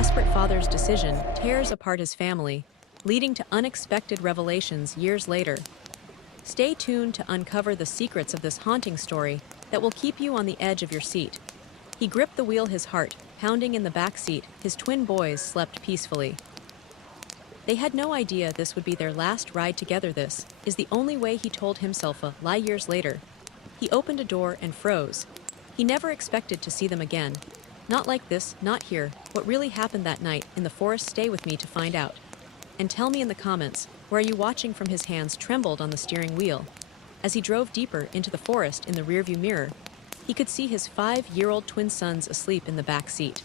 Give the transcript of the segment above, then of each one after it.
desperate father's decision tears apart his family, leading to unexpected revelations years later. Stay tuned to uncover the secrets of this haunting story that will keep you on the edge of your seat. He gripped the wheel, his heart pounding in the back seat. His twin boys slept peacefully. They had no idea this would be their last ride together. This is the only way, he told himself a lie years later. He opened a door and froze. He never expected to see them again. Not like this, not here. What really happened that night in the forest? Stay with me to find out. And tell me in the comments, where are you watching from? His hands trembled on the steering wheel. As he drove deeper into the forest, in the rearview mirror, he could see his 5-year-old twin sons asleep in the back seat.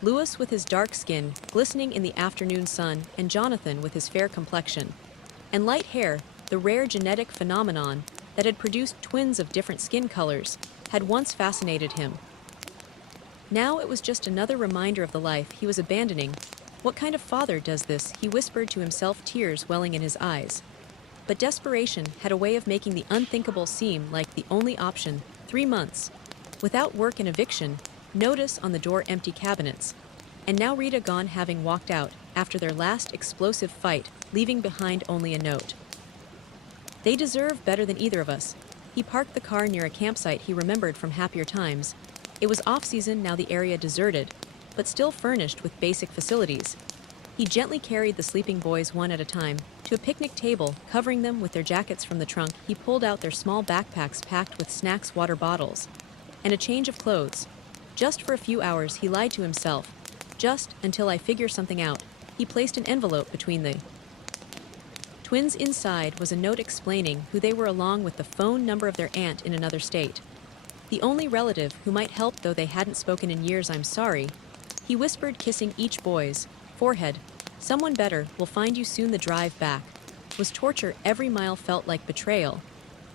Louis with his dark skin glistening in the afternoon sun, and Jonathan with his fair complexion and light hair, the rare genetic phenomenon that had produced twins of different skin colors, had once fascinated him. Now it was just another reminder of the life he was abandoning. What kind of father does this? He whispered to himself, tears welling in his eyes. But desperation had a way of making the unthinkable seem like the only option. 3 months. Without work and eviction, notice on the door, empty cabinets. And now Rita gone, having walked out after their last explosive fight, leaving behind only a note. They deserve better than either of us. He parked the car near a campsite he remembered from happier times. It was off-season now, the area deserted, but still furnished with basic facilities. He gently carried the sleeping boys one at a time to a picnic table, covering them with their jackets. From the trunk, he pulled out their small backpacks packed with snacks, water bottles, and a change of clothes. Just for a few hours, he lied to himself. Just until I figure something out. He placed an envelope between the twins. Inside was a note explaining who they were, along with the phone number of their aunt in another state. The only relative who might help, though they hadn't spoken in years. I'm sorry, he whispered, kissing each boy's forehead. Someone better will find you soon. The drive back was torture. Every mile felt like betrayal.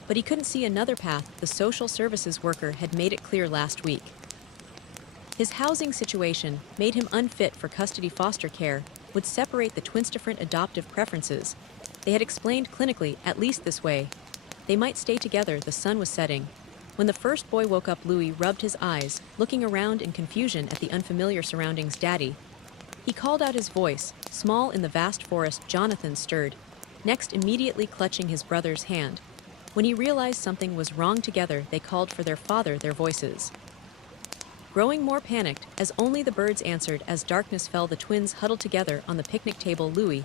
But he couldn't see another path. The social services worker had made it clear last week. His housing situation made him unfit for custody. Foster care would separate the twins. Different adoptive preferences. They had explained clinically, at least this way they might stay together. The sun was setting when the first boy woke up. Louis rubbed his eyes, looking around in confusion at the unfamiliar surroundings. Daddy. He called out, his voice small in the vast forest. Jonathan stirred, next immediately clutching his brother's hand. When he realized something was wrong, together they called for their father, their voices growing more panicked as only the birds answered. As darkness fell, the twins huddled together on the picnic table. Louis,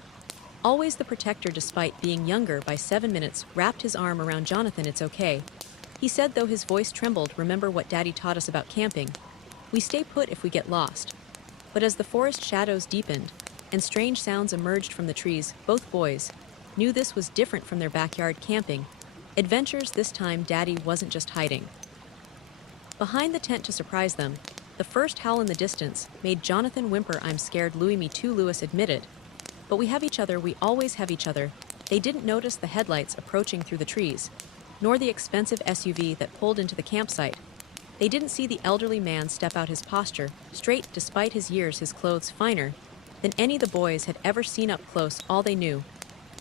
always the protector despite being younger by 7 minutes, wrapped his arm around Jonathan. It's okay, he said, though his voice trembled. Remember what Daddy taught us about camping. We stay put if we get lost. But as the forest shadows deepened and strange sounds emerged from the trees, both boys knew this was different from their backyard camping adventures. This time, Daddy wasn't just hiding behind the tent to surprise them. The first howl in the distance made Jonathan whimper. I'm scared, Louis. Me too, Louis admitted. But we have each other. We always have each other. They didn't notice the headlights approaching through the trees, nor the expensive SUV that pulled into the campsite. They didn't see the elderly man step out, his posture straight despite his years, his clothes finer than any the boys had ever seen up close. All they knew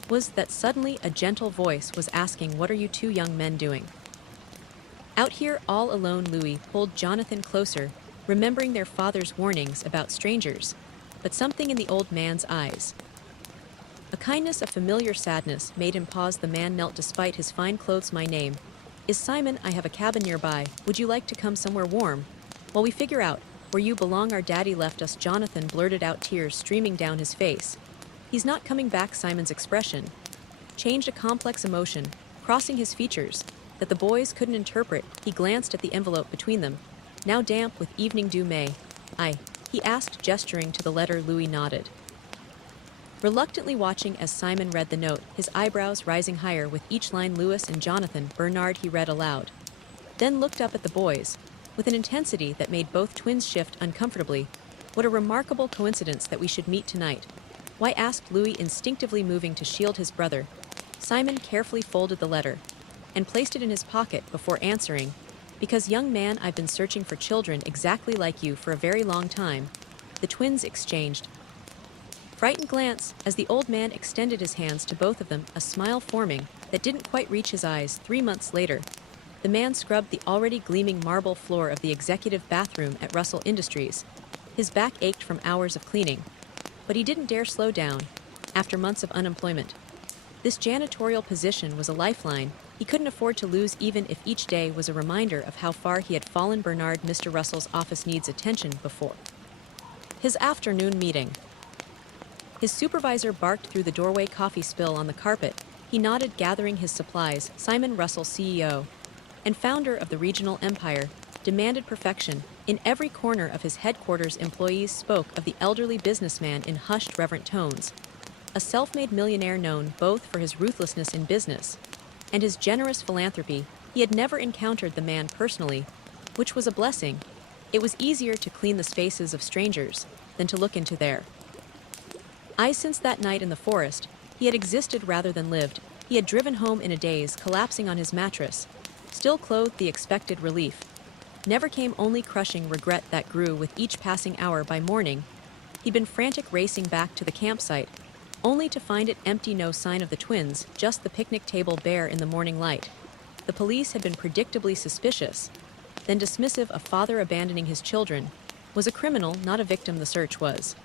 was that suddenly a gentle voice was asking, what are you two young men doing out here all alone? Louis pulled Jonathan closer, remembering their father's warnings about strangers. But something in the old man's eyes, a kindness, a familiar sadness, made him pause. The man knelt despite his fine clothes. My name is Simon. I have a cabin nearby. Would you like to come somewhere warm while we figure out where you belong? Our daddy left us, Jonathan blurted out, tears streaming down his face. He's not coming back. Simon's expression changed, a complex emotion crossing his features that the boys couldn't interpret. He glanced at the envelope between them, now damp with evening dew. May I? He asked, gesturing to the letter. Louis nodded, reluctantly watching as Simon read the note, his eyebrows rising higher with each line. Louis and Jonathan Bernard, he read aloud, then looked up at the boys with an intensity that made both twins shift uncomfortably. What a remarkable coincidence that we should meet tonight. Why? Asked Louis, instinctively moving to shield his brother. Simon carefully folded the letter and placed it in his pocket before answering, because, young man, I've been searching for children exactly like you for a very long time. The twins exchanged frightened glance as the old man extended his hands to both of them, a smile forming that didn't quite reach his eyes. 3 months later, the man scrubbed the already gleaming marble floor of the executive bathroom at Russell Industries. His back ached from hours of cleaning, but he didn't dare slow down after months of unemployment. This janitorial position was a lifeline. He couldn't afford to lose even if each day was a reminder of how far he had fallen. Bernard, Mr. Russell's office needs attention before his afternoon meeting. His supervisor barked through the doorway. Coffee spill on the carpet. He nodded, gathering his supplies. Simon Russell, CEO and founder of the regional empire, demanded perfection. In every corner of his headquarters, employees spoke of the elderly businessman in hushed, reverent tones. A self-made millionaire known both for his ruthlessness in business and his generous philanthropy, he had never encountered the man personally, which was a blessing. It was easier to clean the spaces of strangers than to look into their eyes. Since that night in the forest, he had existed rather than lived. He had driven home in a daze, collapsing on his mattress, still clothed. The expected relief never came, only crushing regret that grew with each passing hour. By morning, he'd been frantic, racing back to the campsite, only to find it empty. No sign of the twins, just the picnic table bare in the morning light. The police had been predictably suspicious, then dismissive. A father abandoning his children was a criminal, not a victim. The search was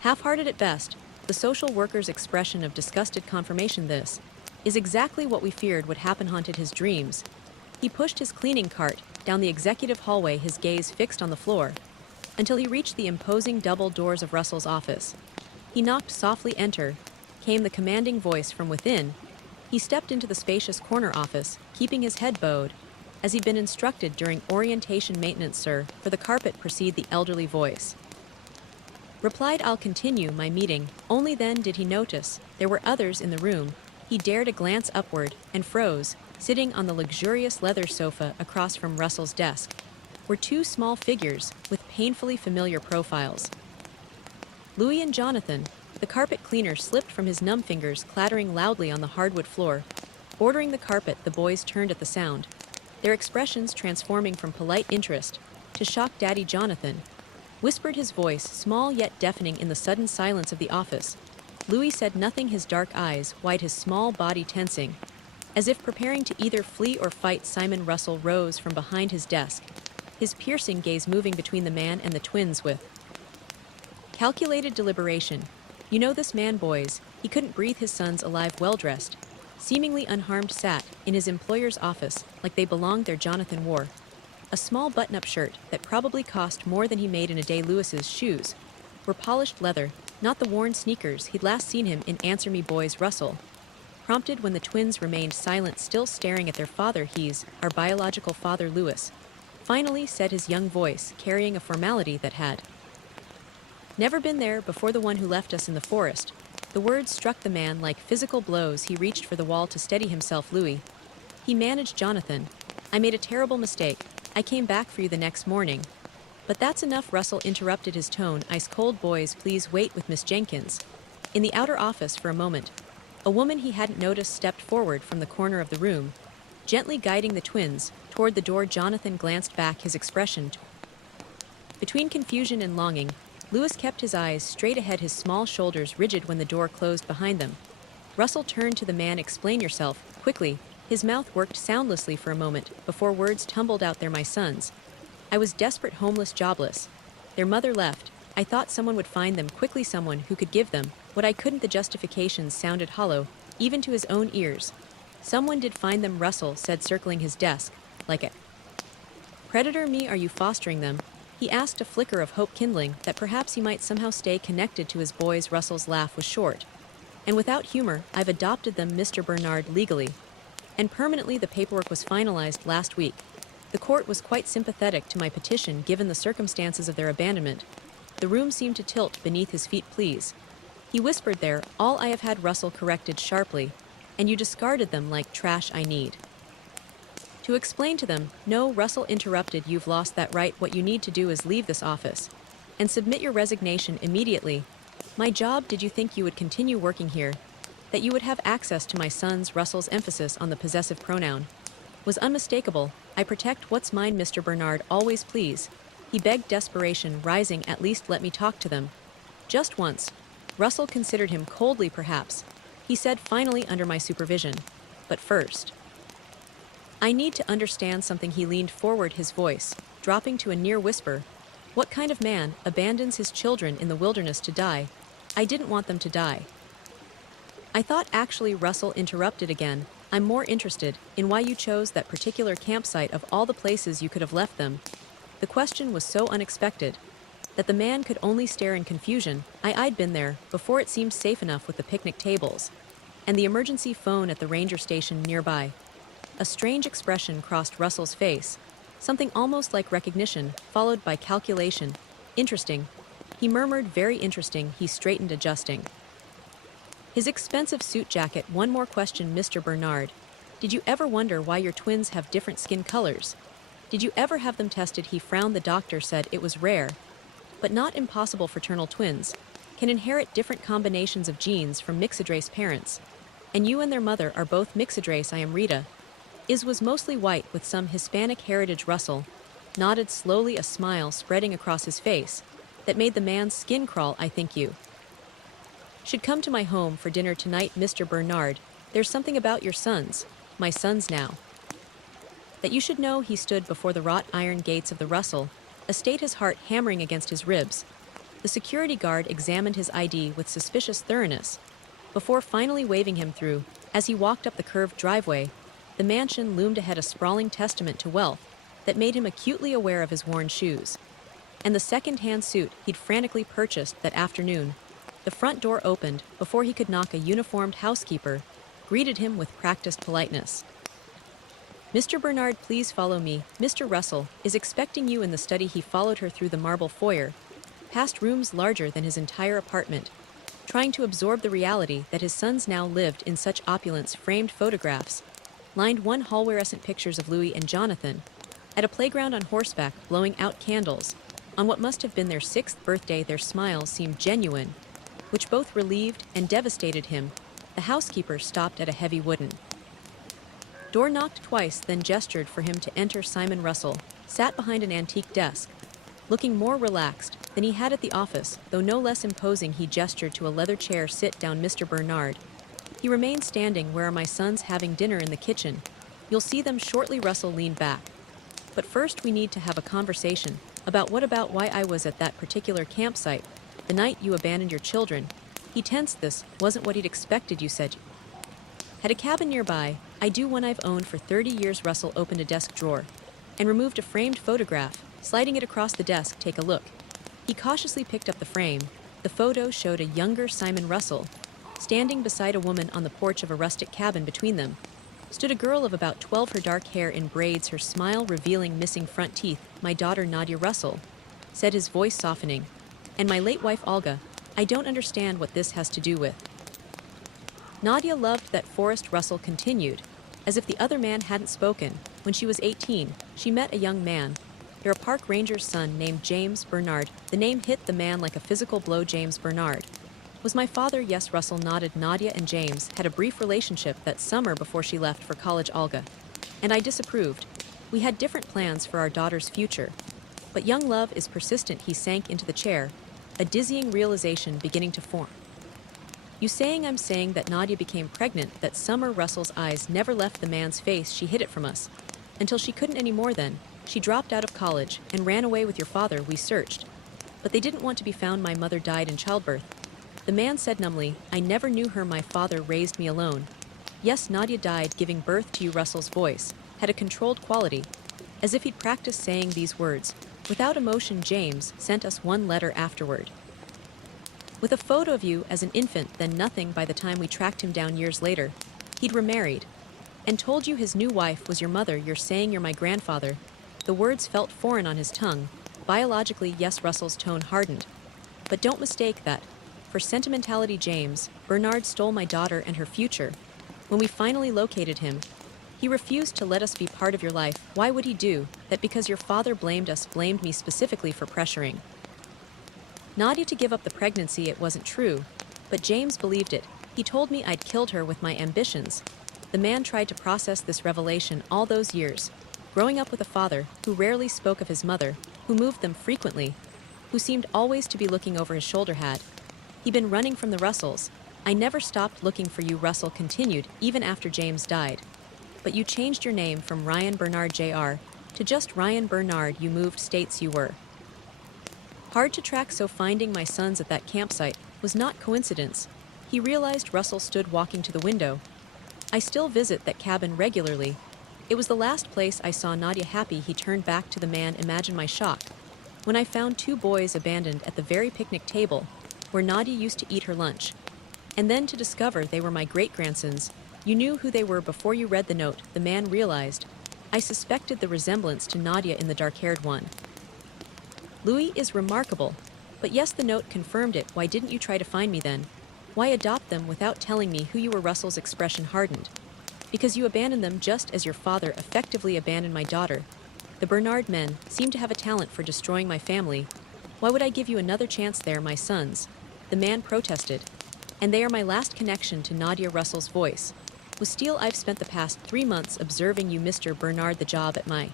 half-hearted at best. The social worker's expression of disgusted confirmation. This is exactly what we feared would happen. Haunted his dreams. He pushed his cleaning cart down the executive hallway, his gaze fixed on the floor, until he reached the imposing double doors of Russell's office. He knocked softly. Enter came the commanding voice from within. He stepped into the spacious corner office, keeping his head bowed, as he'd been instructed during orientation. Maintenance, sir, for the carpet. Proceed, the elderly voice replied. I'll continue my meeting. Only then did he notice there were others in the room. He dared a glance upward and froze. Sitting on the luxurious leather sofa across from Russell's desk were two small figures with painfully familiar profiles. Louis and Jonathan. The carpet cleaner slipped from his numb fingers, clattering loudly on the hardwood floor. Ordering the carpet, the boys turned at the sound, their expressions transforming from polite interest to shocked. Daddy, Jonathan whispered, his voice small yet deafening in the sudden silence of the office. Louis said nothing, his dark eyes wide, his small body tensing, as if preparing to either flee or fight. Simon Russell rose from behind his desk, his piercing gaze moving between the man and the twins with calculated deliberation. You know this man, boys. He couldn't breathe. His sons, alive, well-dressed, seemingly unharmed, sat in his employer's office like they belonged there. Jonathan wore a small button-up shirt that probably cost more than he made in a day. Louis's shoes were polished leather, not the worn sneakers he'd last seen him in. Answer me, boys, Russell prompted when the twins remained silent, still staring at their father. He's our biological father, Louis finally said, his young voice carrying a formality that had never been there before. The one who left us in the forest. The words struck the man like physical blows. He reached for the wall to steady himself. Louis, he managed. Jonathan, I made a terrible mistake. I came back for you the next morning. But that's enough, Russell interrupted, his tone ice cold. Boys, please wait with Miss Jenkins. In the outer office for a moment, a woman he hadn't noticed stepped forward from the corner of the room, gently guiding the twins toward the door. Jonathan glanced back, his expression between confusion and longing. Louis kept his eyes straight ahead, his small shoulders rigid when the door closed behind them. Russell turned to the man. Explain yourself, quickly. His mouth worked soundlessly for a moment before words tumbled out. They're my sons. I was desperate, homeless, jobless. Their mother left. I thought someone would find them quickly, someone who could give them what I couldn't. The justifications sounded hollow, even to his own ears. Someone did find them, Russell said, circling his desk like a predator. Me, are you fostering them? He asked, a flicker of hope kindling that perhaps he might somehow stay connected to his boys. Russell's laugh was short and without humor. I've adopted them, Mr. Bernard, legally and permanently. The paperwork was finalized last week. The court was quite sympathetic to my petition given the circumstances of their abandonment. The room seemed to tilt beneath his feet. Please, he whispered, there, all I have had. Russell corrected sharply. And you discarded them like trash. I need to explain to them. No, Russell interrupted, you've lost that right. What you need to do is leave this office and submit your resignation immediately. My job, did you think you would continue working here? That you would have access to my sons? Russell's emphasis on the possessive pronoun was unmistakable. I protect what's mine, Mr. Bernard, always, please. He begged, desperation rising. At least let me talk to them. Just once. Russell considered him coldly. Perhaps, he said finally, under my supervision. But first, I need to understand something. He leaned forward, his voice dropping to a near whisper. What kind of man abandons his children in the wilderness to die? I didn't want them to die. I thought actually Russell interrupted again. I'm more interested in why you chose that particular campsite of all the places you could have left them. The question was so unexpected that the man could only stare in confusion. I'd been there before it seemed safe enough with the picnic tables and the emergency phone at the ranger station nearby. A strange expression crossed Russell's face, something almost like recognition, followed by calculation. Interesting. He murmured, very interesting. He straightened, adjusting his expensive suit jacket. One more question, Mr. Bernard. Did you ever wonder why your twins have different skin colors? Did you ever have them tested? He frowned. The doctor said it was rare, but not impossible. Fraternal twins can inherit different combinations of genes from mixed-race parents. And you and their mother are both mixed-race. I am Rita. Iz was mostly white with some Hispanic heritage. Russell nodded slowly, a smile spreading across his face that made the man's skin crawl. I think you should come to my home for dinner tonight, Mr. Bernard. There's something about your sons, my sons now, that you should know. He stood before the wrought iron gates of the Russell estate, his heart hammering against his ribs. The security guard examined his ID with suspicious thoroughness before finally waving him through. As he walked up the curved driveway, the mansion loomed ahead, a sprawling testament to wealth that made him acutely aware of his worn shoes and the second-hand suit he'd frantically purchased that afternoon. The front door opened before he could knock. A uniformed housekeeper greeted him with practiced politeness. Mr. Bernard, please follow me. Mr. Russell is expecting you in the study. He followed her through the marble foyer, past rooms larger than his entire apartment, trying to absorb the reality that his sons now lived in such opulence. Framed photographs lined one hallway, pictures of Louis and Jonathan at a playground on horseback, blowing out candles on what must have been their 6th birthday. Their smiles seemed genuine, which both relieved and devastated him. The housekeeper stopped at a heavy wooden door, knocked twice, then gestured for him to enter. Simon Russell sat behind an antique desk, looking more relaxed than he had at the office, though no less imposing. He gestured to a leather chair. Sit down, Mr. Bernard. He remained standing. Where are my sons? Having dinner in the kitchen. You'll see them shortly. Russell leaned back. But first we need to have a conversation about why I was at that particular campsite the night you abandoned your children. He tensed. This wasn't what he'd expected. You said you had a cabin nearby. I do, one I've owned for 30 years. Russell opened a desk drawer and removed a framed photograph, sliding it across the desk. Take a look. He cautiously picked up the frame. The photo showed a younger Simon Russell standing beside a woman on the porch of a rustic cabin. Between them stood a girl of about 12, her dark hair in braids, her smile revealing missing front teeth. My daughter Nadia, Russell said, his voice softening. And my late wife Olga. I don't understand what this has to do with Nadia. Loved that forest, Russell continued, as if the other man hadn't spoken. When she was 18, she met a young man, their park ranger's son, named James Bernard. The name hit the man like a physical blow. James Bernard was my father. Yes, Russell nodded. Nadia and James had a brief relationship that summer before she left for college. Olga and I disapproved. We had different plans for our daughter's future. But young love is persistent. He sank into the chair, a dizzying realization beginning to form. You saying I'm saying that Nadia became pregnant that summer? Russell's eyes never left the man's face. She hid it from us until she couldn't anymore. Then she dropped out of college and ran away with your father. We searched, but they didn't want to be found. My mother died in childbirth. The man said numbly, I never knew her. My father raised me alone. Yes, Nadia died giving birth to you. Russell's voice had a controlled quality, as if he'd practiced saying these words without emotion. James sent us one letter afterward with a photo of you as an infant, then nothing. By the time we tracked him down years later, he'd remarried and told you his new wife was your mother. You're saying you're my grandfather. The words felt foreign on his tongue. Biologically, yes. Russell's tone hardened. But don't mistake that for sentimentality. James Bernard stole my daughter and her future. When we finally located him, he refused to let us be part of your life. Why would he do that? Because your father blamed us, blamed me specifically for pressuring Nadia to give up the pregnancy. It wasn't true, but James believed it. He told me I'd killed her with my ambitions. The man tried to process this revelation all those years, growing up with a father who rarely spoke of his mother, who moved them frequently, who seemed always to be looking over his shoulder. Had he been running from the Russells? I never stopped looking for you, Russell continued, even after James died. But you changed your name from Ryan Bernard Jr. to just Ryan Bernard. You moved states. You were Hard to track, so finding my sons at that campsite was not coincidence. He realized Russell stood walking to the window. I still visit that cabin regularly. It was the last place I saw Nadia. Happy, he turned back to the man. Imagine my shock when I found two boys abandoned at the very picnic table where Nadia used to eat her lunch. And then to discover they were my great-grandsons. You knew who they were before you read the note, the man realized. I suspected the resemblance to Nadia in the dark-haired one. Louis is remarkable. But yes, the note confirmed it. Why didn't you try to find me then? Why adopt them without telling me who you were? Russell's expression hardened. Because you abandoned them just as your father effectively abandoned my daughter. The Bernard men seem to have a talent for destroying my family. Why would I give you another chance? They're my sons. The man protested. And they are my last connection to Nadia. Russell's voice was steel. I've spent the past 3 months observing you, Mr. Bernard. The job at my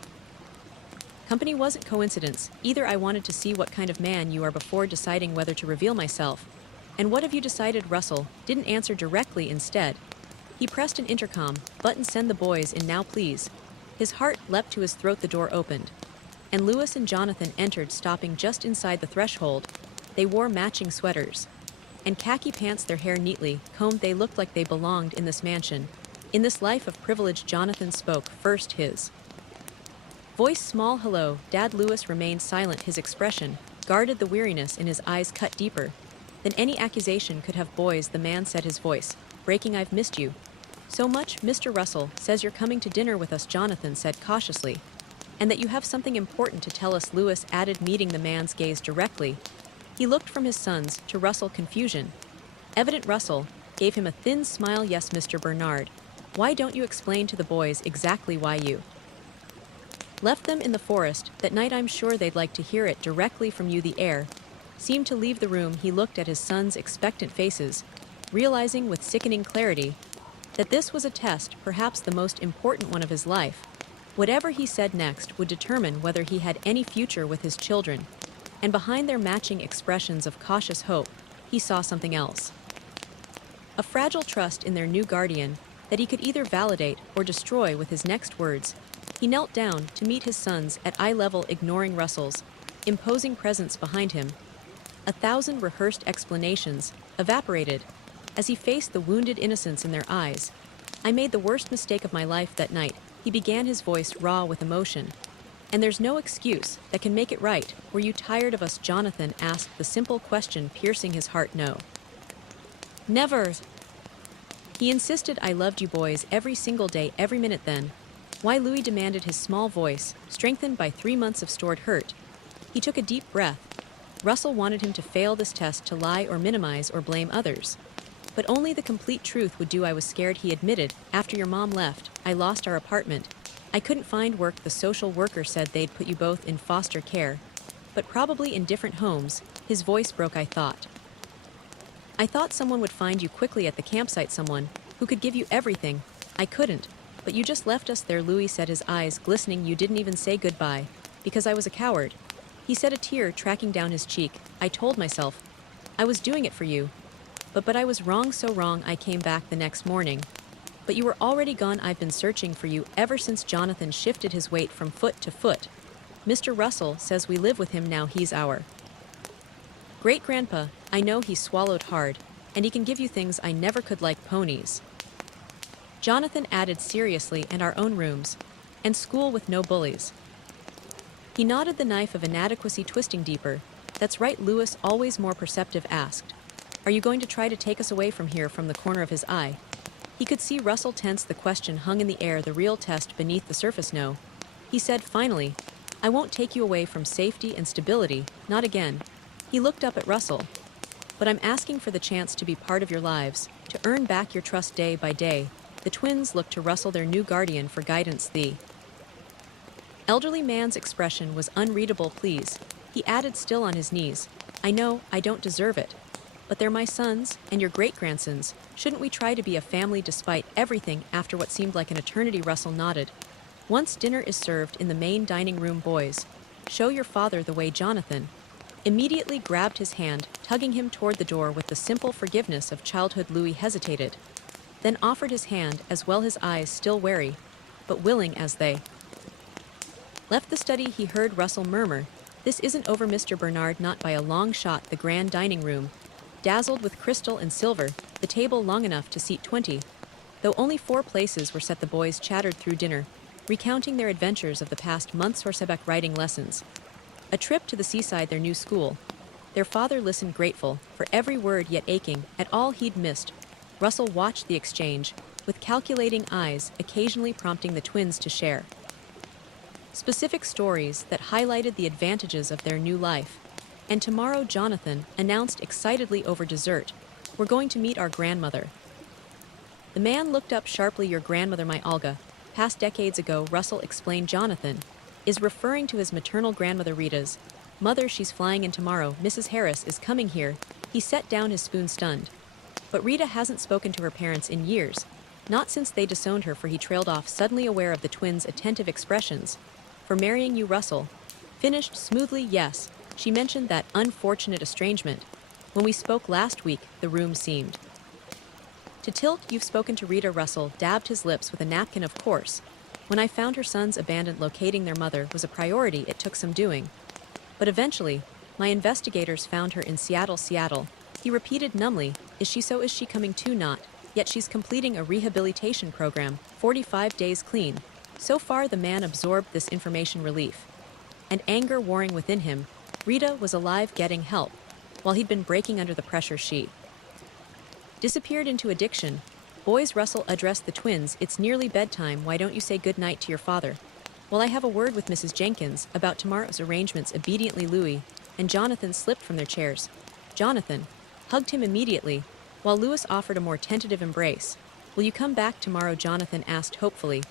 company wasn't coincidence. Either I wanted to see what kind of man you are before deciding whether to reveal myself. And what have you decided? Russell didn't answer directly. Instead, he pressed an intercom button. Send the boys in now, please. His heart leapt to his throat. The door opened, and Louis and Jonathan entered, stopping just inside the threshold. They wore matching sweaters and khaki pants, their hair neatly combed. They looked like they belonged in this mansion, in this life of privilege. Jonathan spoke first, his voice small. Hello, Dad. Louis remained silent. His expression guarded the weariness in his eyes cut deeper than any accusation could have. Boys, the man said, his voice breaking. I've missed you so much. Mr. Russell says you're coming to dinner with us, Jonathan said cautiously, and that you have something important to tell us, Louis added, meeting the man's gaze directly. He looked from his sons to Russell. Confusion evident. Russell gave him a thin smile. Yes, Mr. Bernard. Why don't you explain to the boys exactly why you left them in the forest that night? I'm sure they'd like to hear it directly from you. The air seemed to leave the room. He looked at his sons' expectant faces, realizing with sickening clarity that this was a test, perhaps the most important one of his life. Whatever he said next would determine whether he had any future with his children. And behind their matching expressions of cautious hope, he saw something else. A fragile trust in their new guardian that he could either validate or destroy with his next words. He knelt down to meet his sons at eye level, ignoring Russell's imposing presence behind him. 1,000 rehearsed explanations evaporated as he faced the wounded innocence in their eyes. I made the worst mistake of my life that night, he began, his voice raw with emotion. And there's no excuse that can make it right. Were you tired of us? Jonathan asked, the simple question piercing his heart. No. Never. He insisted. I loved you boys every single day, every minute. Then why? Louis demanded, his small voice strengthened by 3 months of stored hurt. He took a deep breath. Russell wanted him to fail this test, to lie or minimize or blame others. But only the complete truth would do. I was scared, he admitted. After your mom left, I lost our apartment. I couldn't find work. The social worker said they'd put you both in foster care, but probably in different homes. His voice broke. I thought someone would find you quickly at the campsite, someone who could give you everything. I couldn't, but you just left us there. Louis said, his eyes glistening. You didn't even say goodbye. Because I was a coward. He said, a tear tracking down his cheek. I told myself I was doing it for you. But I was wrong, so wrong. I came back the next morning, but you were already gone. I've been searching for you ever since. Jonathan shifted his weight from foot to foot. Mr. Russell says we live with him now. He's our great-grandpa. I know. He swallowed hard. And he can give you things I never could, like ponies. Jonathan added seriously, and our own rooms. And school with no bullies. He nodded, the knife of inadequacy twisting deeper. That's right, Louis, always more perceptive, asked. Are you going to try to take us away from here? From the corner of his eye, he could see Russell tense. The question hung in the air, the real test beneath the surface. No. He said finally, I won't take you away from safety and stability, not again. He looked up at Russell. But I'm asking for the chance to be part of your lives, to earn back your trust day by day. The twins looked to Russell, their new guardian, for guidance. The elderly man's expression was unreadable. Please, he added, still on his knees. I know I don't deserve it. But they're my sons, and your great-grandsons. Shouldn't we try to be a family despite everything? After what seemed like an eternity, Russell nodded. Once dinner is served in the main dining room, boys, show your father the way. Jonathan immediately grabbed his hand, tugging him toward the door with the simple forgiveness of childhood. Louis hesitated, then offered his hand as well, his eyes still wary, but willing. As they left the study, he heard Russell murmur, This isn't over Mr. Bernard, not by a long shot. The grand dining room, dazzled with crystal and silver, the table long enough to seat 20. Though only 4 places were set, the boys chattered through dinner, recounting their adventures of the past months. Horseback riding lessons, a trip to the seaside, their new school. Their father listened, grateful for every word yet aching at all he'd missed. Russell watched the exchange with calculating eyes, occasionally prompting the twins to share specific stories that highlighted the advantages of their new life. And tomorrow, Jonathan announced excitedly over dessert, "We're going to meet our grandmother." The man looked up sharply. "Your grandmother, my Olga, passed decades ago," Russell explained. Jonathan is referring to his maternal grandmother, Rita's mother. "She's flying in tomorrow. Mrs. Harris is coming here." He set down his spoon, stunned. But Rita hasn't spoken to her parents in years, not since they disowned her. For he trailed off, suddenly aware of the twins' attentive expressions. "For marrying you," Russell finished smoothly. "Yes, she mentioned that unfortunate estrangement. When we spoke last week, the room seemed to tilt." "You've spoken to Rita?" Russell dabbed his lips with a napkin. "Of course. When I found her sons abandoned, locating their mother was a priority. It took some doing. But eventually, my investigators found her in Seattle." Seattle, he repeated numbly. "Is she coming too?" "Not yet. She's completing a rehabilitation program, 45 days clean." So far, the man absorbed this information, relief and anger warring within him. Rita was alive, getting help, while he'd been breaking under the pressure. She disappeared into addiction. "Boys," Russell addressed the twins, "it's nearly bedtime. Why don't you say good night to your father?" "Well, I have a word with Mrs. Jenkins about tomorrow's arrangements." Obediently, Louis and Jonathan slipped from their chairs. Jonathan hugged him immediately, while Louis offered a more tentative embrace. "Will you come back tomorrow?" Jonathan asked hopefully.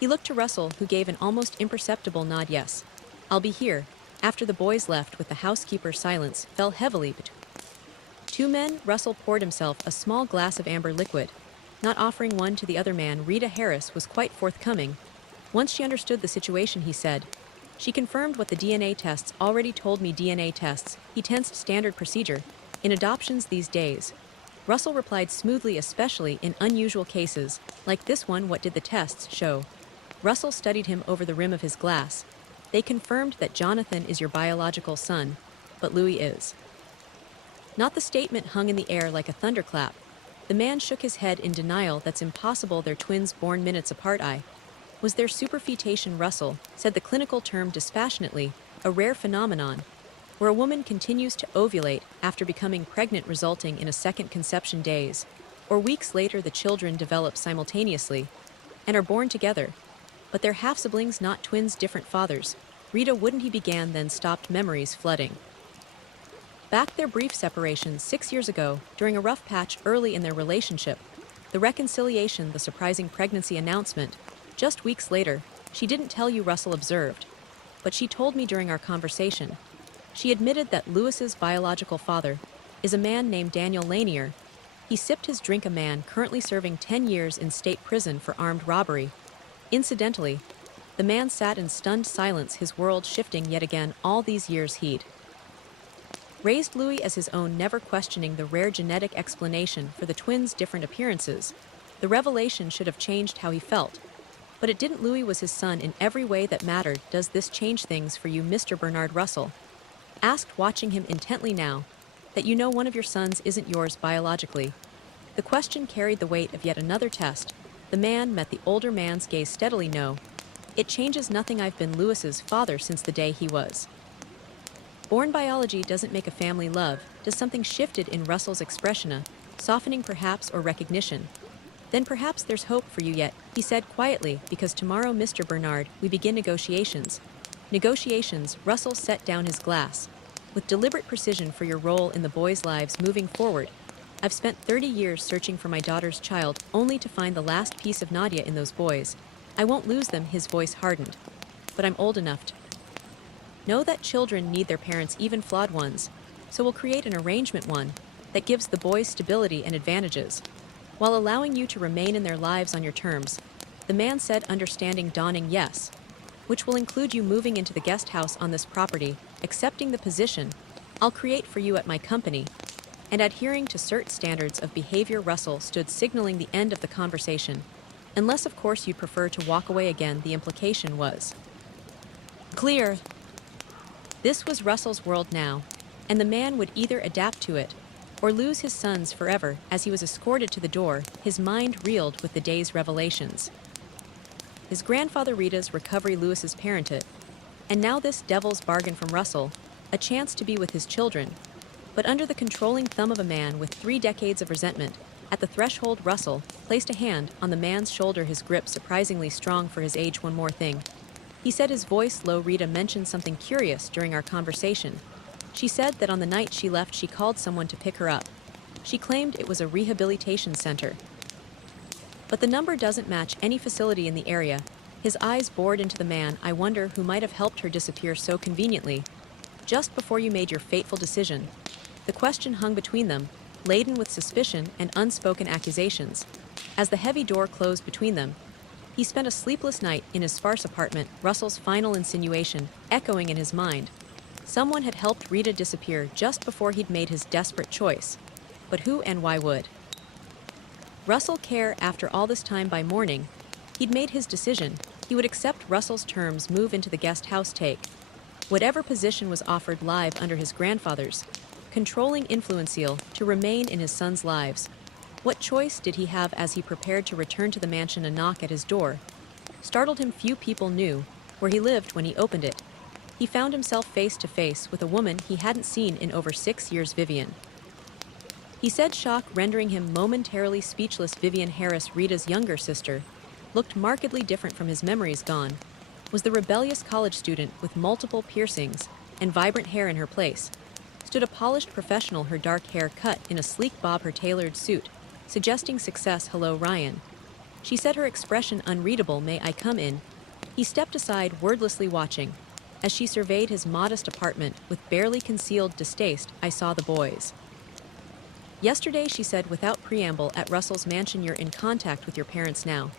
He looked to Russell, who gave an almost imperceptible nod. "Yes, I'll be here." After the boys left with the housekeeper, silence fell heavily between 2 men. Russell poured himself a small glass of amber liquid, not offering one to the other man. Rita Harris was quite forthcoming. Once she understood the situation, he said. "She confirmed what the DNA tests already told me." "DNA tests?" He tensed. "Standard procedure in adoptions these days." Russell replied smoothly, "Especially in unusual cases like this one." "What did the tests show?" Russell studied him over the rim of his glass. "They confirmed that Jonathan is your biological son, but Louis is not." The statement hung in the air like a thunderclap. The man shook his head in denial. "That's impossible. They're twins born minutes apart." "I was there superfetation," Russell said the clinical term dispassionately, "a rare phenomenon where a woman continues to ovulate after becoming pregnant, resulting in a second conception. Days or weeks later, the children develop simultaneously and are born together. But they're half-siblings, not twins, different fathers." "Rita, wouldn't he?" began, then stopped, memories flooding back. Their brief separation 6 years ago, during a rough patch early in their relationship. The reconciliation, the surprising pregnancy announcement. Just weeks later. "She didn't tell you," Russell observed. "But she told me during our conversation. She admitted that Louis's biological father is a man named Daniel Lanier." He sipped his drink. "A man currently serving 10 years in state prison for armed robbery." Incidentally, the man sat in stunned silence, his world shifting yet again. All these years he'd raised Louis as his own, never questioning the rare genetic explanation for the twins' different appearances. The revelation should have changed how he felt. But it didn't. Louis was his son in every way that mattered. "Does this change things for you, Mr. Bernard?" Russell asked, watching him intently. "Now that you know one of your sons isn't yours biologically." The question carried the weight of yet another test. The man met the older man's gaze steadily. "No, it changes nothing. I've been Louis's father since the day he was born. Biology doesn't make a family, love does." Something shifted in Russell's expression, a softening perhaps, or recognition. "Then perhaps there's hope for you yet," he said quietly, "because tomorrow, Mr. Bernard, we begin negotiations." "Negotiations?" Russell set down his glass. "With deliberate precision for your role in the boys' lives moving forward. I've spent 30 years searching for my daughter's child, only to find the last piece of Nadia in those boys. I won't lose them." His voice hardened. "But I'm old enough to know that children need their parents, even flawed ones. So we'll create an arrangement, one that gives the boys stability and advantages, while allowing you to remain in their lives on your terms." The man said, understanding dawning. "Yes, which will include you moving into the guest house on this property, accepting the position I'll create for you at my company, and adhering to certain standards of behavior." Russell stood, signaling the end of the conversation. "Unless, of course, you'd prefer to walk away." Again, the implication was clear. This was Russell's world now, and the man would either adapt to it or lose his sons forever. As he was escorted to the door, his mind reeled with the day's revelations. His grandfather Rita's recovery, Lewis's parenthood, and now this devil's bargain from Russell, a chance to be with his children. But under the controlling thumb of a man with 3 decades of resentment, at the threshold Russell placed a hand on the man's shoulder, his grip surprisingly strong for his age. One more thing. He said, his voice low. Rita mentioned something curious during our conversation. She said that on the night she left, she called someone to pick her up. She claimed it was a rehabilitation center. But the number doesn't match any facility in the area. His eyes bored into the man. I wonder who might have helped her disappear so conveniently. Just before you made your fateful decision. The question hung between them, laden with suspicion and unspoken accusations. As the heavy door closed between them, he spent a sleepless night in his sparse apartment, Russell's final insinuation echoing in his mind. Someone had helped Rita disappear just before he'd made his desperate choice. But who and why would Russell care after all this time? By morning, he'd made his decision. He would accept Russell's terms, move into the guest house, take whatever position was offered live under his grandfather's controlling influence to remain in his sons' lives. What choice did he have as he prepared to return to the mansion? A knock at his door startled him. Few people knew where he lived when he opened it. He found himself face to face with a woman he hadn't seen in over 6 years. Vivian. He said, shock rendering him momentarily speechless. Vivian Harris, Rita's younger sister, looked markedly different from his memories. Gone was the rebellious college student with multiple piercings and vibrant hair. In her place stood a polished professional, her dark hair cut in a sleek bob, her tailored suit suggesting success. Hello, Ryan. She said, her expression unreadable. May I come in? He stepped aside, wordlessly watching as she surveyed his modest apartment with barely concealed distaste. I saw the boys yesterday, she said without preamble, at Russell's mansion. You're in contact with your parents now?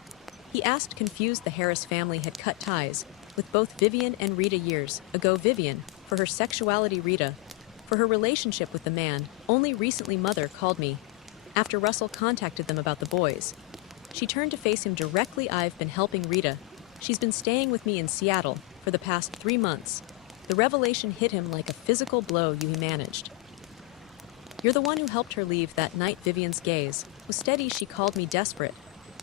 He asked, confused. The Harris family had cut ties with both Vivian and Rita years ago. Vivian, for her sexuality, Rita, for her relationship with the man. Only recently mother called me after Russell contacted them about the boys. She turned to face him directly. I've been helping Rita. She's been staying with me in Seattle for the past 3 months. The revelation hit him like a physical blow. He managed. You're the one who helped her leave that night. Vivian's gaze was steady. She called me desperate.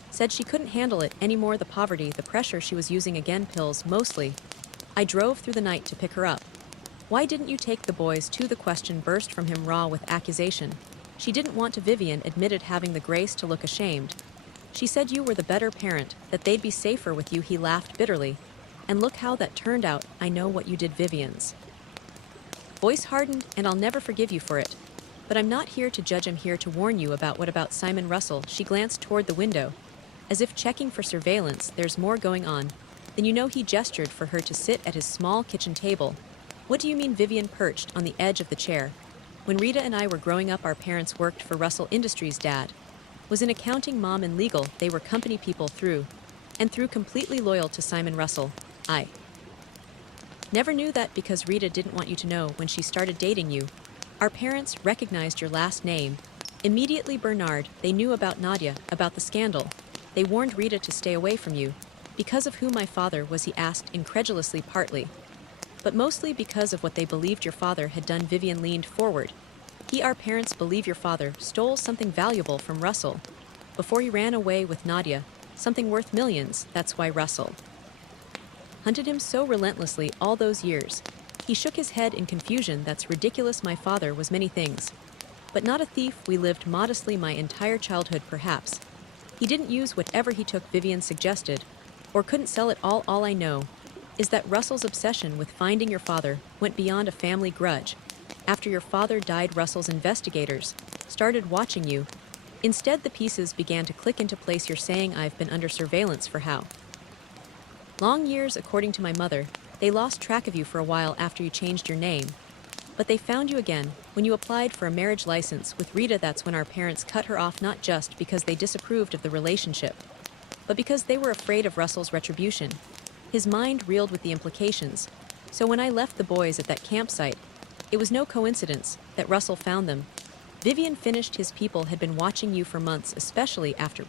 Said she couldn't handle it anymore. The poverty, the pressure she was using. Again, pills, mostly. I drove through the night to pick her up. Why didn't you take the boys too? The question burst from him raw with accusation. She didn't want to. Vivian admitted, having the grace to look ashamed. She said you were the better parent, that they'd be safer with you. He laughed bitterly. And look how that turned out. I know what you did. Vivian's voice hardened, and I'll never forgive you for it. But I'm not here to judge. I'm here to warn you about what about Simon Russell. She glanced toward the window, as if checking for surveillance. There's more going on than you know. He gestured for her to sit at his small kitchen table. What do you mean? Vivian perched on the edge of the chair. When Rita and I were growing up, our parents worked for Russell Industries. Dad was in accounting, mom in legal. They were company people through and through, completely loyal to Simon Russell. I never knew that because Rita didn't want you to know. When she started dating you, our parents recognized your last name immediately. Bernard. They knew about Nadia, about the scandal. They warned Rita to stay away from you. Because of who my father was? He asked incredulously. Partly, but mostly because of what they believed your father had done. Vivian leaned forward. Our parents believe your father stole something valuable from Russell before he ran away with Nadia, something worth millions. That's why Russell hunted him so relentlessly all those years. He shook his head in confusion. That's ridiculous. My father was many things, but not a thief. We lived modestly my entire childhood. Perhaps he didn't use whatever he took, Vivian suggested, or couldn't sell it all. All I know is that Russell's obsession with finding your father went beyond a family grudge. After your father died, Russell's investigators started watching you. Instead, the pieces began to click into place. You're saying I've been under surveillance for how long? Years, according to my mother. They lost track of you for a while after you changed your name. But they found you again when you applied for a marriage license with Rita. That's when our parents cut her off, not just because they disapproved of the relationship, but because they were afraid of Russell's retribution. His mind reeled with the implications. So when I left the boys at that campsite, it was no coincidence that Russell found them. Vivian finished. His people had been watching you for months, especially after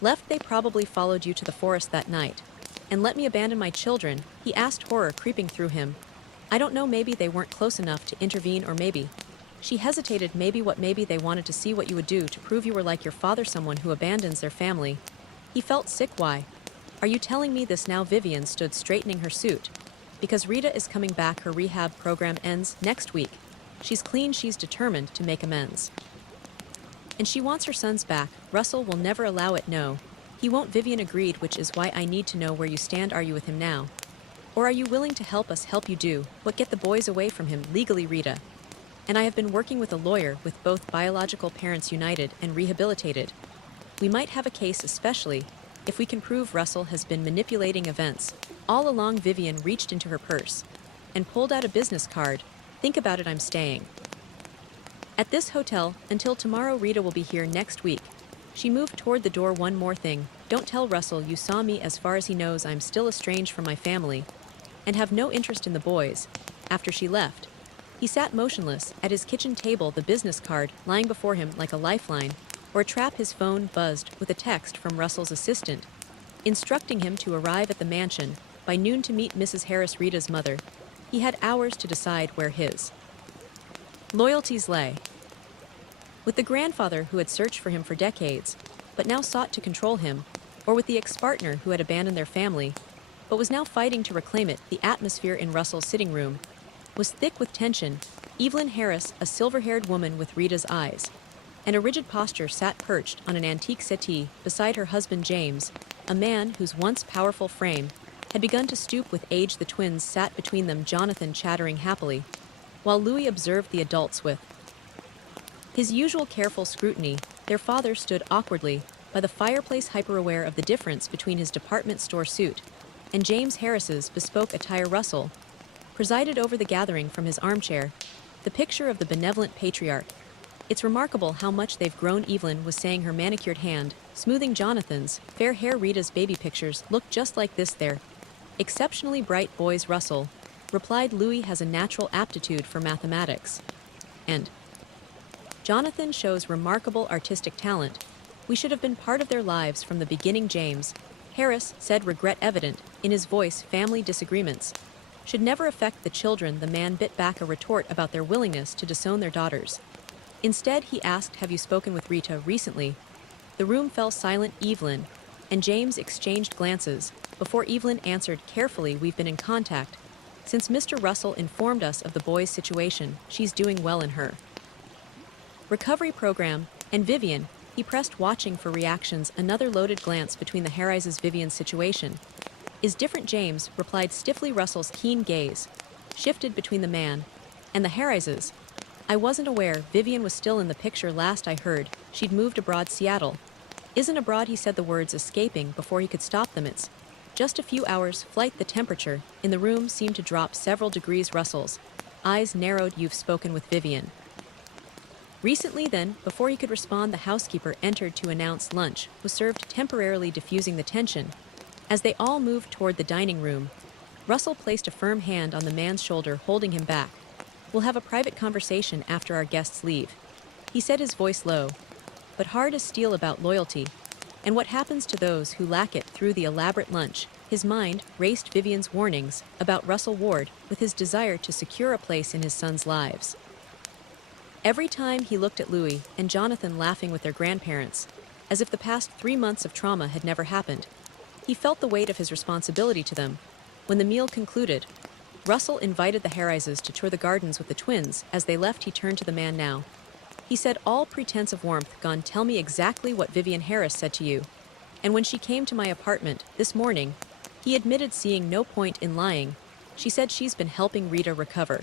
left. They probably followed you to the forest that night and let me abandon my children. He asked, horror creeping through him. I don't know, maybe they weren't close enough to intervene, or maybe. She hesitated, maybe they wanted to see what you would do to prove you were like your father, someone who abandons their family. He felt sick. Why? Are you telling me this now? Vivian stood, straightening her suit. Because Rita is coming back, her rehab program ends next week. She's clean, she's determined to make amends. And she wants her sons back. Russell will never allow it, no. He won't. Vivian agreed, which is why I need to know where you stand. Are you with him now? Or are you willing to help us help you do what? Get the boys away from him legally, Rita. And I have been working with a lawyer with both biological parents united and rehabilitated. We might have a case, especially if we can prove Russell has been manipulating events. All along. Vivian reached into her purse and pulled out a business card. Think about it, I'm staying at this hotel until tomorrow. Rita will be here next week. She moved toward the door. One more thing. Don't tell Russell you saw me. As far as he knows, I'm still estranged from my family and have no interest in the boys. After she left, he sat motionless at his kitchen table, the business card lying before him like a lifeline or a trap. His phone buzzed with a text from Russell's assistant, instructing him to arrive at the mansion by noon to meet Mrs. Harris, Rita's mother. He had hours to decide where his loyalties lay. With the grandfather who had searched for him for decades, but now sought to control him, or with the ex-partner who had abandoned their family, but was now fighting to reclaim it. The atmosphere in Russell's sitting room was thick with tension. Evelyn Harris, a silver-haired woman with Rita's eyes and a rigid posture, sat perched on an antique settee beside her husband James, a man whose once powerful frame had begun to stoop with age. The twins sat between them, Jonathan chattering happily, while Louis observed the adults with his usual careful scrutiny. Their father stood awkwardly by the fireplace, hyper-aware of the difference between his department store suit and James Harris's bespoke attire. Russell presided over the gathering from his armchair, the picture of the benevolent patriarch. It's remarkable how much they've grown, Evelyn was saying, her manicured hand smoothing Jonathan's fair hair. Rita's baby pictures look just like this. They're exceptionally bright boys, Russell replied. Louis has a natural aptitude for mathematics, and Jonathan shows remarkable artistic talent. We should have been part of their lives from the beginning, James Harris said, regret evident in his voice. Family disagreements should never affect the children. The man bit back a retort about their willingness to disown their daughters. Instead, he asked, have you spoken with Rita recently? The room fell silent. Evelyn and James exchanged glances before Evelyn answered carefully, we've been in contact since Mr. Russell informed us of the boy's situation. She's doing well in her recovery program. And Vivian, he pressed, watching for reactions. Another loaded glance between the Harrises. Vivian's situation is different, James replied stiffly. Russell's keen gaze shifted between the man and the Harrises. I wasn't aware Vivian was still in the picture. Last I heard, she'd moved abroad. Seattle isn't abroad, he said, the words escaping before he could stop them. It's just a few hours flight. The temperature in the room seemed to drop several degrees. Russell's eyes narrowed. You've spoken with Vivian recently? Then, before he could respond, the housekeeper entered to announce lunch was served, temporarily diffusing the tension. As they all moved toward the dining room, Russell placed a firm hand on the man's shoulder, holding him back. We'll have a private conversation after our guests leave, he said, his voice low but hard as steel, about loyalty and what happens to those who lack it. Through the elaborate lunch, his mind raced Vivian's warnings about Russell Ward with his desire to secure a place in his sons' lives. Every time he looked at Louis and Jonathan laughing with their grandparents, as if the past 3 months of trauma had never happened, he felt the weight of his responsibility to them. When the meal concluded, Russell invited the Harrises to tour the gardens with the twins. As they left, he turned to the man now. He said, all pretense of warmth gone, tell me exactly what Vivian Harris said to you. And when she came to my apartment this morning, he admitted seeing no point in lying. She said she's been helping Rita recover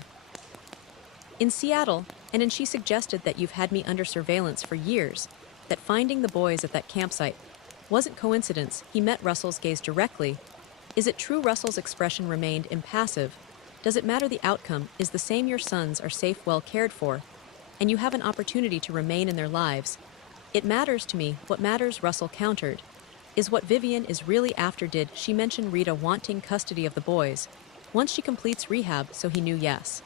in Seattle, and she suggested that you've had me under surveillance for years, that finding the boys at that campsite wasn't coincidence. He met Russell's gaze directly. Is it true? Russell's expression remained impassive. Does it matter? The outcome is the same. Your sons are safe, well cared for, and you have an opportunity to remain in their lives. It matters to me. What matters, Russell countered, is what Vivian is really after. Did she mention Rita wanting custody of the boys once she completes rehab? So he knew yes.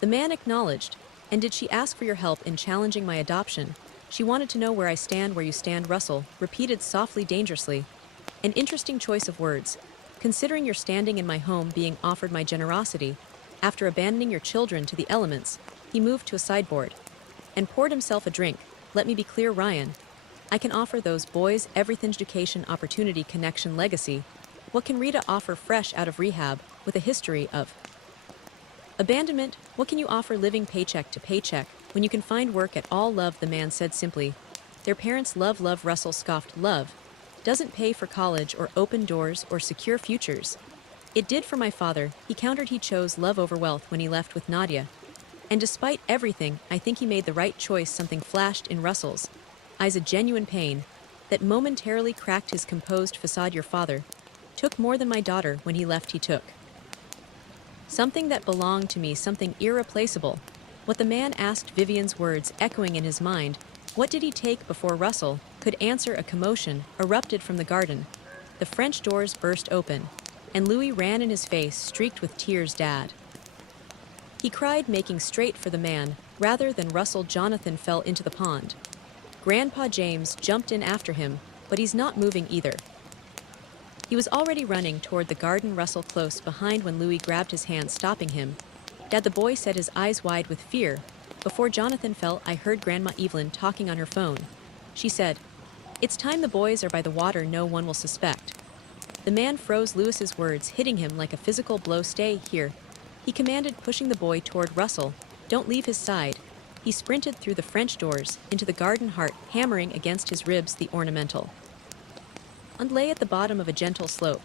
The man acknowledged. And did she ask for your help in challenging my adoption? She wanted to know where I stand, where you stand, Russell repeated softly, dangerously. An interesting choice of words, considering your standing in my home, being offered my generosity. After abandoning your children to the elements, he moved to a sideboard and poured himself a drink. Let me be clear, Ryan. I can offer those boys everything: education, opportunity, connection, legacy. What can Rita offer fresh out of rehab with a history of abandonment? What can you offer living paycheck to paycheck when you can find work at all? Love, the man said simply. Their parents love. Russell scoffed. Love doesn't pay for college or open doors or secure futures. It did for my father, he countered. He chose love over wealth when he left with Nadia. And despite everything, I think he made the right choice. Something flashed in Russell's eyes, a genuine pain that momentarily cracked his composed facade. Your father took more than my daughter. When he left, he took something that belonged to me, something irreplaceable. What the man asked, Vivian's words echoing in his mind. What did he take? Before Russell could answer, a commotion erupted from the garden. The French doors burst open, and Louis ran in, his face streaked with tears. Dad, he cried, making straight for the man. Rather than Russell, Jonathan fell into the pond. Grandpa James jumped in after him, but he's not moving either. He was already running toward the garden, Russell close behind when Louis grabbed his hand, stopping him. Dad, the boy said, his eyes wide with fear. Before Jonathan fell, I heard Grandma Evelyn talking on her phone. She said, "It's time. The boys are by the water. No one will suspect." The man froze. Louis's words hitting him like a physical blow. Stay here, he commanded, pushing the boy toward Russell. Don't leave his side. He sprinted through the French doors into the garden, heart hammering against his ribs. The ornamental and lay at the bottom of a gentle slope,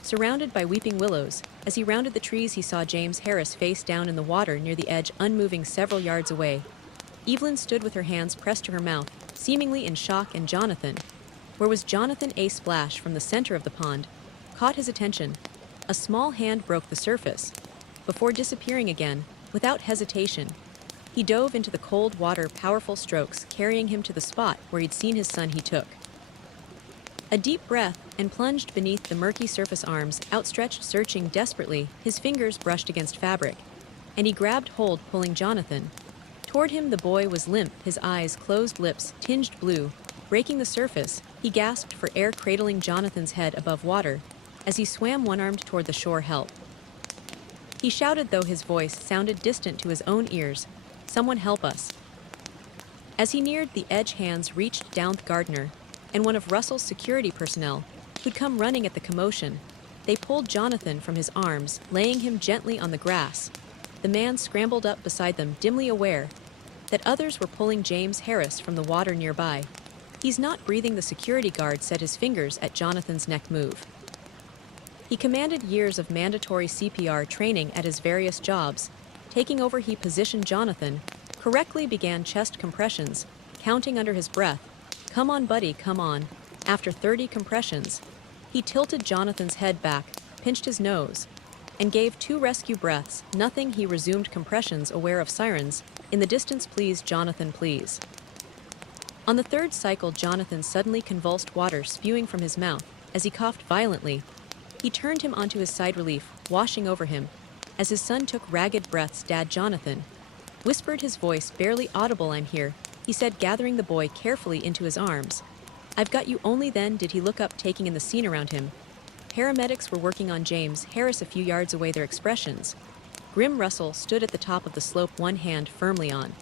surrounded by weeping willows. As he rounded the trees, he saw James Harris face down in the water near the edge, unmoving several yards away. Evelyn stood with her hands pressed to her mouth, seemingly in shock, and Jonathan. Where was Jonathan? A splash from the center of the pond caught his attention. A small hand broke the surface. Before disappearing again, without hesitation, he dove into the cold water, powerful strokes carrying him to the spot where he'd seen his son. He took a deep breath and plunged beneath the murky surface, arms outstretched, searching desperately. His fingers brushed against fabric, and he grabbed hold, pulling Jonathan toward him. The boy was limp, his eyes closed, lips tinged blue. Breaking the surface, he gasped for air, cradling Jonathan's head above water as he swam one-armed toward the shore. Help, he shouted, though his voice sounded distant to his own ears. Someone help us. As he neared the edge, hands reached down. Gardner and one of Russell's security personnel, who'd come running at the commotion. They pulled Jonathan from his arms, laying him gently on the grass. The man scrambled up beside them, dimly aware that others were pulling James Harris from the water nearby. He's not breathing, the security guard said, his fingers at Jonathan's neck. Move. He commanded, years of mandatory CPR training at his various jobs. Taking over, he positioned Jonathan correctly, began chest compressions, counting under his breath. Come on, buddy, come on. After 30 compressions, he tilted Jonathan's head back, pinched his nose, and gave 2 rescue breaths. Nothing, he resumed compressions, aware of sirens in the distance. Please, Jonathan, please. On the 3rd cycle, Jonathan suddenly convulsed, water spewing from his mouth. As he coughed violently, he turned him onto his side, relief washing over him as his son took ragged breaths. Dad, Jonathan whispered, his voice barely audible. I'm here, he said, gathering the boy carefully into his arms. I've got you. Only then did he look up, taking in the scene around him. Paramedics were working on James Harris a few yards away, their expressions grim. Russell stood at the top of the slope, one hand firmly on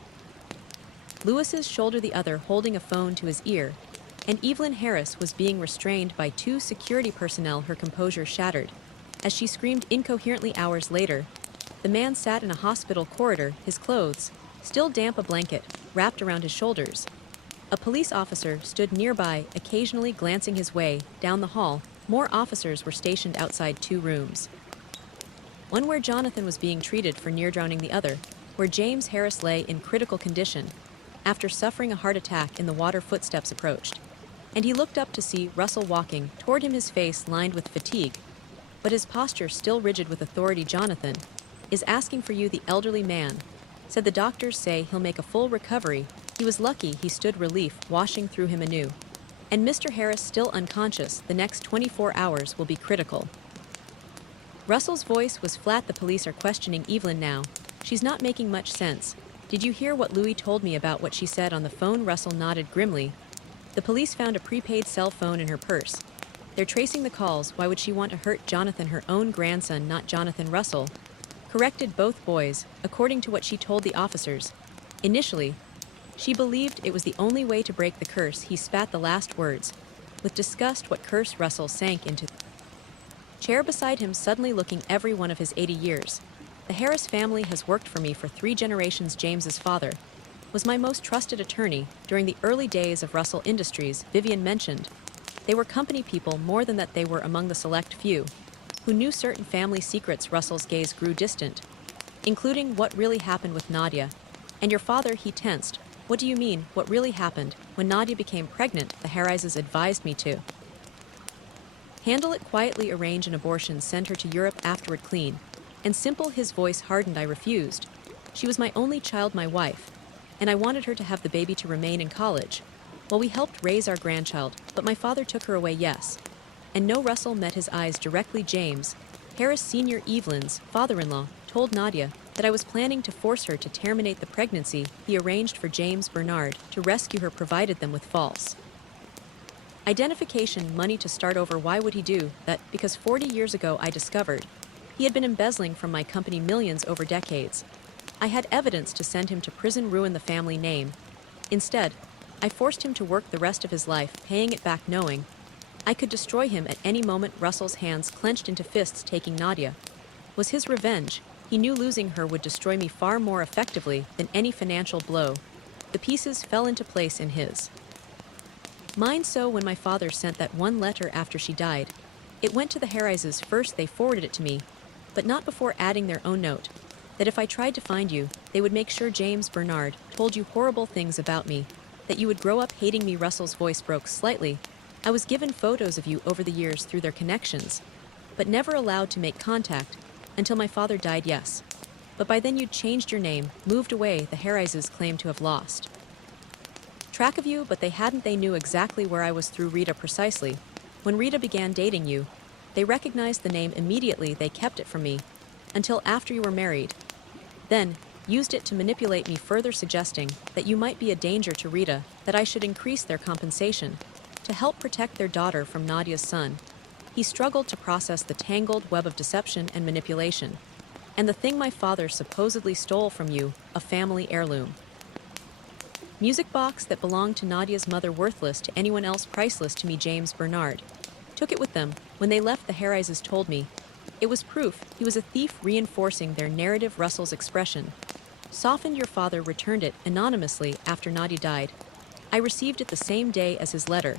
Louis's shoulder, the other holding a phone to his ear, and Evelyn Harris was being restrained by 2 security personnel, her composure shattered as she screamed incoherently. Hours later, the man sat in a hospital corridor, his clothes still damp, a blanket wrapped around his shoulders. A police officer stood nearby, occasionally glancing his way. Down the hall, more officers were stationed outside 2 rooms. One where Jonathan was being treated for near drowning, the other where James Harris lay in critical condition after suffering a heart attack in the water. Footsteps approached, and he looked up to see Russell walking toward him, his face lined with fatigue, but his posture still rigid with authority. Jonathan is asking for you, the elderly man said. The doctors say he'll make a full recovery. He was lucky, he stood, relief washing through him anew. And Mr. Harris still unconscious. The next 24 hours will be critical. Russell's voice was flat. The police are questioning Evelyn now. She's not making much sense. Did you hear what Louis told me about what she said on the phone? Russell nodded grimly. The police found a prepaid cell phone in her purse. They're tracing the calls. Why would she want to hurt Jonathan? Her own grandson, not Jonathan Russell corrected both boys, according to what she told the officers. Initially, she believed it was the only way to break the curse. He spat the last words. With disgust, what curse Russell sank into. Chair beside him suddenly looking every one of his 80 years. The Harris family has worked for me for 3 generations. James's father was my most trusted attorney during the early days of Russell Industries, Vivian mentioned. They were company people more than that they were among the select few who knew certain family secrets. Russell's gaze grew distant, including what really happened with Nadia. And your father, he tensed. What do you mean, what really happened? When Nadia became pregnant, the Harrises advised me to handle it quietly, arrange an abortion, send her to Europe afterward clean. And simple, his voice hardened. I refused. She was my only child, my wife, and I wanted her to have the baby to remain in college. Well, we helped raise our grandchild, but my father took her away, yes. And no, Russell met his eyes directly. James Harris Sr., Evelyn's father-in-law, told Nadia that I was planning to force her to terminate the pregnancy. He arranged for James Bernard to rescue her, provided them with false identification, money to start over. Why would he do that? Because 40 years ago I discovered he had been embezzling from my company millions over decades. I had evidence to send him to prison, ruin the family name. Instead, I forced him to work the rest of his life, paying it back, knowing I could destroy him at any moment. Russell's hands clenched into fists. Taking Nadia was his revenge. He knew losing her would destroy me far more effectively than any financial blow. The pieces fell into place in his mind. So when my father sent that one letter after she died, it went to the Harrises first. They forwarded it to me, but not before adding their own note that if I tried to find you, they would make sure James Bernard told you horrible things about me, that you would grow up hating me. Russell's voice broke slightly. I was given photos of you over the years through their connections, but never allowed to make contact until my father died, yes. But by then you'd changed your name, moved away. The Harrises claimed to have lost track of you, but they hadn't. They knew exactly where I was through Rita precisely. When Rita began dating you, they recognized the name immediately. They kept it from me until after you were married, then used it to manipulate me further, suggesting that you might be a danger to Rita, that I should increase their compensation to help protect their daughter from Nadia's son. He struggled to process the tangled web of deception and manipulation. And the thing my father supposedly stole from you, a family heirloom music box that belonged to Nadia's mother, worthless to anyone else, priceless to me. James Bernard took it with them when they left. The Harrises told me it was proof he was a thief, reinforcing their narrative. Russell's expression softened. Your father returned it anonymously after Nadia died. I received it the same day as his letter,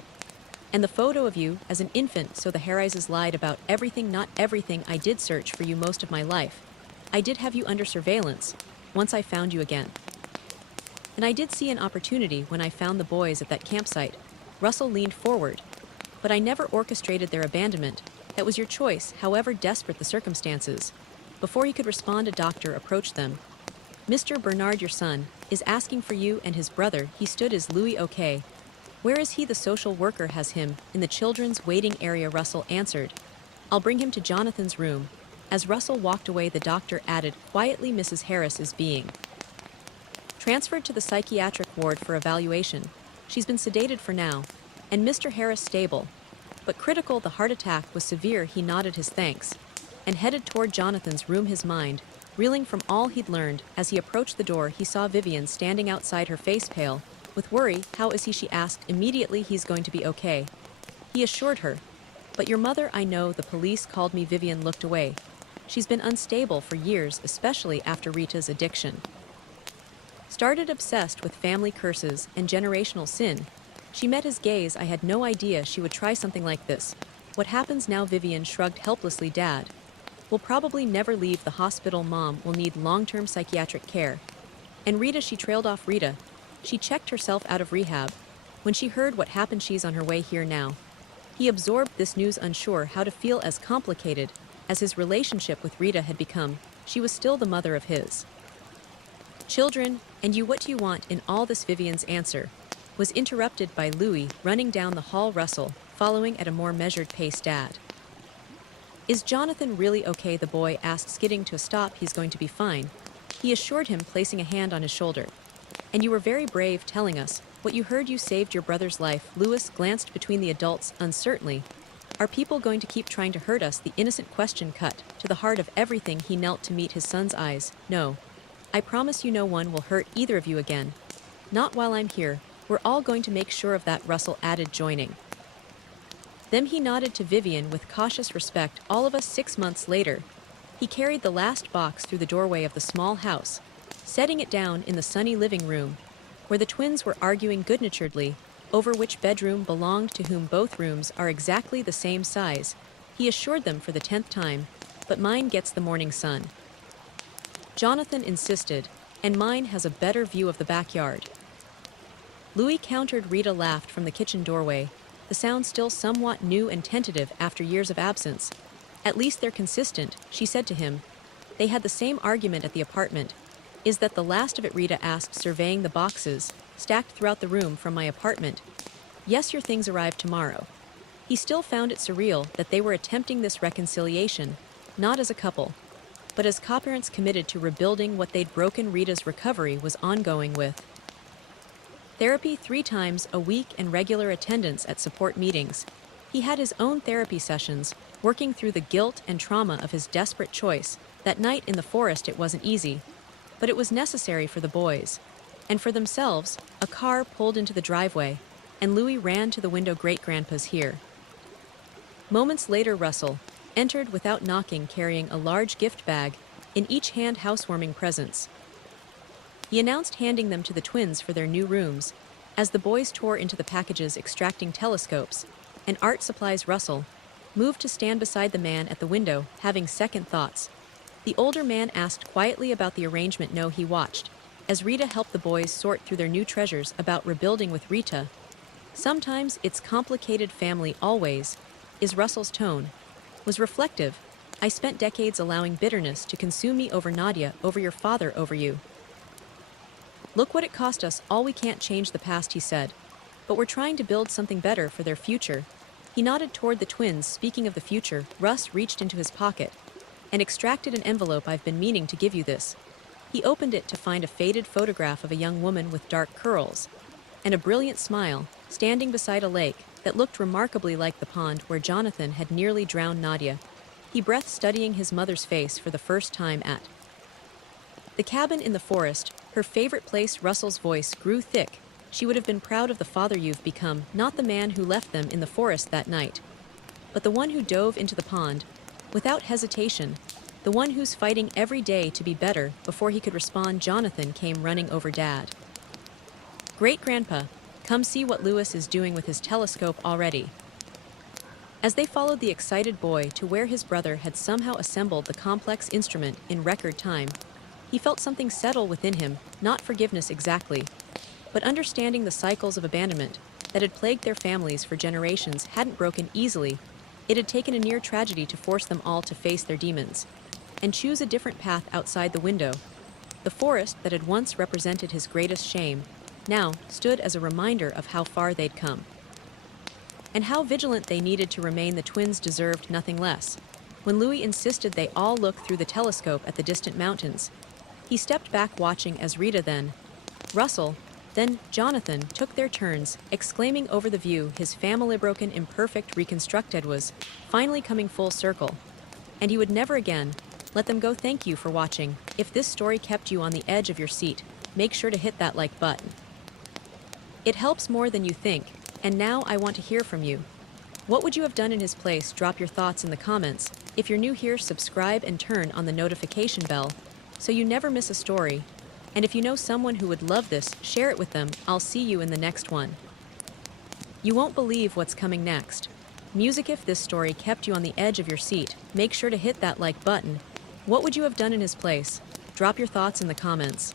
and the photo of you as an infant. So the Harrises lied about everything. Not everything. I did search for you most of my life. I did have you under surveillance once I found you again. And I did see an opportunity when I found the boys at that campsite. Russell leaned forward. But I never orchestrated their abandonment. That was your choice, however desperate the circumstances. Before he could respond, a doctor approached them. Mr. Bernard, your son, is asking for you and his brother. He stood. Is Louis okay? Where is he? The social worker has him in the children's waiting area. Russell answered. I'll bring him to Jonathan's room. As Russell walked away, the doctor added quietly, Mrs. Harris is being transferred to the psychiatric ward for evaluation. She's been sedated for now. And Mr. Harris stable, but critical. The heart attack was severe. He nodded his thanks and headed toward Jonathan's room, his mind reeling from all he'd learned. As he approached the door, he saw Vivian standing outside, her face pale with worry. How is he? She asked. Immediately, he's going to be okay, he assured her. But your mother? I know, the police called me. Vivian looked away. She's been unstable for years, especially after Rita's addiction started, obsessed with family curses and generational sin. She met his gaze. I had no idea she would try something like this. What happens now? Vivian shrugged helplessly. Dad will probably never leave the hospital. Mom will need long-term psychiatric care. And Rita? She trailed off. Rita, she checked herself out of rehab when she heard what happened. She's on her way here now. He absorbed this news, unsure how to feel. As complicated as his relationship with Rita had become, she was still the mother of his children. And you, what do you want in all this? Vivian's answer was interrupted by Louis running down the hall, Russell following at a more measured pace. Dad, is Jonathan really okay? The boy asked, skidding to a stop. He's going to be fine, he assured him, placing a hand on his shoulder. And you were very brave telling us what you heard. You saved your brother's life. Louis glanced between the adults uncertainly. Are people going to keep trying to hurt us? The innocent question cut to the heart of everything. He knelt to meet his son's eyes. No. I promise you no one will hurt either of you again. Not while I'm here. We're all going to make sure of that, Russell added, joining. Then he nodded to Vivian with cautious respect. All of us 6 months later. He carried the last box through the doorway of the small house, setting it down in the sunny living room, where the twins were arguing good-naturedly over which bedroom belonged to whom. Both rooms are exactly the same size, he assured them for the 10th time, but mine gets the morning sun. Jonathan insisted, and mine has a better view of the backyard. Louis countered. Rita laughed from the kitchen doorway, the sound still somewhat new and tentative after years of absence. At least they're consistent, she said to him. They had the same argument at the apartment. Is that the last of it? Rita asked, surveying the boxes stacked throughout the room from my apartment. Yes, your things arrive tomorrow. He still found it surreal that they were attempting this reconciliation, not as a couple, but as co-parents committed to rebuilding what they'd broken. Rita's recovery was ongoing with therapy 3 times a week and regular attendance at support meetings. He had his own therapy sessions, working through the guilt and trauma of his desperate choice. That night in the forest, it wasn't easy, but it was necessary for the boys. And for themselves. A car pulled into the driveway, and Louis ran to the window. Great-grandpa's here. Moments later, Russell entered without knocking, carrying a large gift bag, in each hand housewarming presents. He announced, handing them to the twins for their new rooms, as the boys tore into the packages, extracting telescopes and art supplies. Russell moved to stand beside the man at the window, having second thoughts. The older man asked quietly about the arrangement. No, he watched as Rita helped the boys sort through their new treasures. About rebuilding with Rita. Sometimes it's complicated. Family always is. Russell's tone was reflective. I spent decades allowing bitterness to consume me, over Nadia, over your father, over you. Look what it cost us all. We can't change the past, he said, but we're trying to build something better for their future. He nodded toward the twins. Speaking of the future, Russ reached into his pocket and extracted an envelope. I've been meaning to give you this. He opened it to find a faded photograph of a young woman with dark curls and a brilliant smile, standing beside a lake that looked remarkably like the pond where Jonathan had nearly drowned Nadia. He breathed, studying his mother's face for the first time at the cabin in the forest, her favorite place. Russell's voice grew thick. She would have been proud of the father you've become, not the man who left them in the forest that night, but the one who dove into the pond without hesitation. The one who's fighting every day to be better. Before he could respond, Jonathan came running over. Dad. Great-grandpa, come see what Louis is doing with his telescope already. As they followed the excited boy to where his brother had somehow assembled the complex instrument in record time, he felt something settle within him, not forgiveness exactly, but understanding. The cycles of abandonment that had plagued their families for generations hadn't broken easily. It had taken a near tragedy to force them all to face their demons and choose a different path. Outside the window, the forest that had once represented his greatest shame now stood as a reminder of how far they'd come and how vigilant they needed to remain. The twins deserved nothing less. When Louis insisted they all look through the telescope at the distant mountains, he stepped back, watching as Rita, then Russell, then Jonathan took their turns, exclaiming over the view. His family, broken, imperfect, reconstructed, was finally coming full circle, and he would never again let them go. Thank you for watching. If this story kept you on the edge of your seat, make sure to hit that like button. It helps more than you think. And now I want to hear from you. What would you have done in his place? Drop your thoughts in the comments. If you're new here, subscribe and turn on the notification bell so you never miss a story. And if you know someone who would love this, share it with them. I'll see you in the next one. You won't believe what's coming next. Music. If this story kept you on the edge of your seat, make sure to hit that like button. What would you have done in his place? Drop your thoughts in the comments.